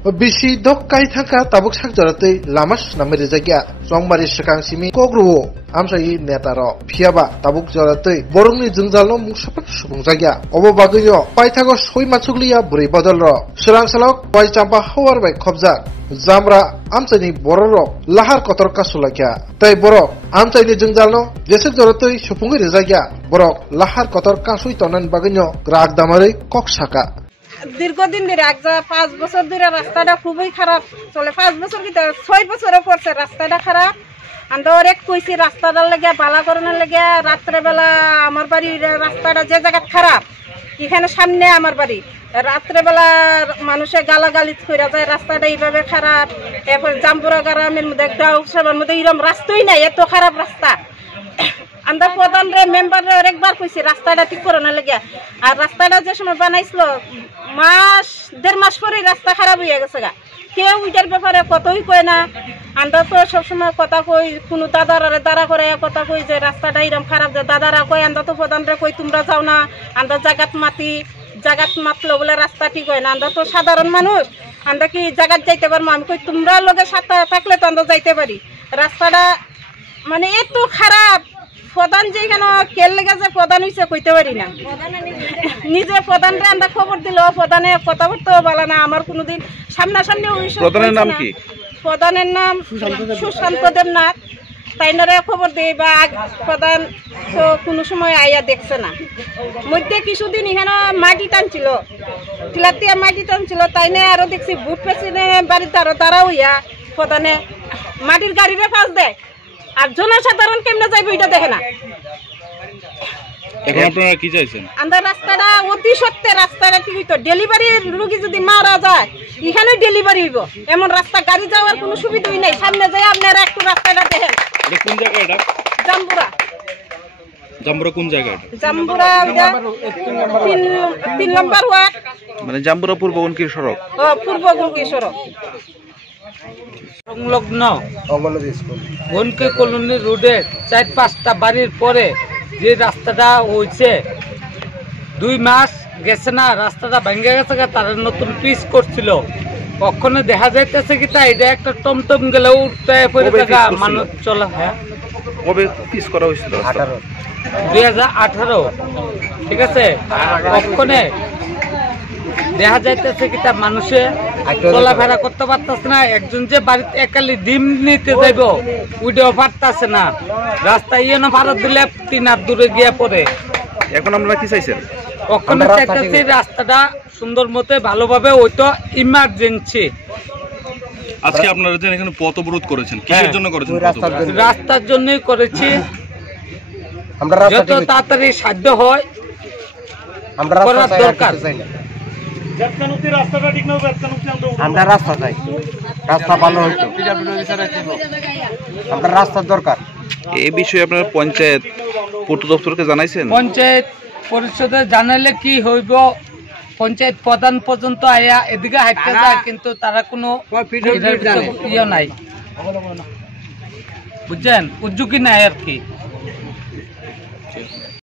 bisi dok kai thangka tabuk sak jaratei lamas namere jagya songmari sekang simi kogruo amsai netaro phiaba tabuk jaratei borongni jungjalno musapat subung jagya obo bagyo paithago soi machukliya buri bodolro serang salok pai champa hawar bai khobjak jamra amsaini bororo lahar kotorka sulakya tai borok amsaini jungjalno jesek jaratei supungi rejagya borok lahar kotorka sui tonan bagyo rak damarei koksaka দীর্ঘদিন ধরে 5 বছর ধরে রাস্তাটা খুবই খারাপ চলে 5 বছর কি 6 বছরও পড়ছে রাস্তাটা খারাপ আমরা অনেক কইছি রাস্তাটার লাগি বালা করানোর লাগি রাত্রে বেলা আমার বাড়ির রাস্তাটা যে জায়গা খারাপ এখানে সামনে আমার বাড়ি রাত্রে বেলা মানুষে গালাগালি কইরা যায় রাস্তাটা এইভাবে খারাপ এরপর জামপুরা গ্রামের মধ্যে ডাউসের মধ্যে এরকম রাস্তাই নাই এত খারাপ রাস্তা আমরা প্রধান মেম্বার একবার কইছি রাস্তাটা ঠিক করানোর লাগি আর রাস্তাটা যে সময় বানাইছিল মাস 1.5 মাস পরে রাস্তা খারাপ হয়ে গেছে গা কেউ ওইটার ব্যাপারে কতই কয় না আমরা তো সবসময় কথা কই কোনো দাদারা দ্বারা করে কথা কই যে রাস্তাটা এরকম খারাপ যে দাদারা কয় আমরা তো প্রধানরা কই তোমরা যাও না আমরা জায়গাত মাতলো বলে রাস্তা ঠিক হয় না আমরা তো সাধারণ মানুষ আমরা কি জায়গাত যাইতে পারবো আমি কই তোমরা লোকের সাথে থাকলে তো আমরা যাইতে পারি রাস্তাটা মানে এত খারাপ প্রধান যেখানে কেল লেগে যে প্রধান হইছে কইতে পারি না নিজে প্রধানরে আমরা খবর দিল প্রধানে কথা বলতে বলা না আমার কোনোদিন সামনাসামনি প্রধানের নাম কি প্রধানের নাম সুশান্ত দেবনাথ তাইনারে খবর দেই বা প্রধান তো কোনো সময় আইয়া দেখছে না মধ্যে কিছুদিন এখানে মাটি টানছিল টিলাতিয়া মাটি টানছিল তাইনে আরো দেখছি বুট পেছনে বাড়িতে আরো তারা হইয়া প্রধানে মাটির গাড়িরে পাস দেয় আর জনসাধারণ কেমনে যাইবে এটা দেখে না এখন আপনারা কি চাইছেন আমরা রাস্তাটা অতি সত্ত্বে রাস্তাটা ঠিক হইতো ডেলিভারি রোগী যদি মারা যায় এখানে ডেলিভারি হইব এমন রাস্তা গাড়ি যাওয়ার কোনো সুবিধাই নাই সামনে যাই আপনারা একটু রাস্তাটা দেখেন কোন জায়গা এটা জাম্বুরা কোন জায়গা এটা জাম্বুরা 3 নম্বর ওয়ার্ড মানে জাম্বুরা পূর্বগণকি সড়ক পূর্বগণকি সড়ক সংলগ্ন বনকে কলোনি রোডে 4-5টা বাড়ির পরে যে রাস্তাটা হয়েছে 2 মাস গেছে না রাস্তাটা ভেঙে গেছে তারা নতুন পিচ করছিল কখনো দেখা যাইতেছে কি তা এটা একটা টমটম গেলে উঠতে পড়ে থাকা মানুষ চলা হ্যাঁ কবে পিচ করা হয়েছিল 2018 ঠিক আছে কখনো দেখা যাইতেছে কি তা মানুষে চলাফেরা করতে পারতেছে না একজন যে বাড়িতে একালি ডিম নিতে যাইব ওইটাও পারতেছে না রাস্তা ইয়েনো ভারত দিলে 3 হাত দূরে গিয়ে পড়ে এখন আমরা কি চাইছেন কখনো চাইতেছি রাস্তাটা সুন্দর মতে ভালোভাবে ওইটা ইমার্জেন্সি আজকে আপনারা যে এখানে পথ অবরোধ করেছেন কিসের জন্য করেছেন রাস্তার জন্যই করেছি আমরা যত তাড়াতাড়ি সাধ্য হয় আমরা করার দরকার আমরা রাস্তা চাই রাস্তা ভালো হইতো আমরা রাস্তার দরকার এই বিষয়ে আপনার পঞ্চায়েত পূর্ত দপ্তরকে জানাইছেন পঞ্চায়েত পরিষদে জানাইলে কি হইব পঞ্চায়েত প্রধান পর্যন্ত আয়া এদিকে হাঁটতে যায় কিন্তু তারা কোনো ইয়ে নাই বুঝছেন উদ্যোগী নাই আর কি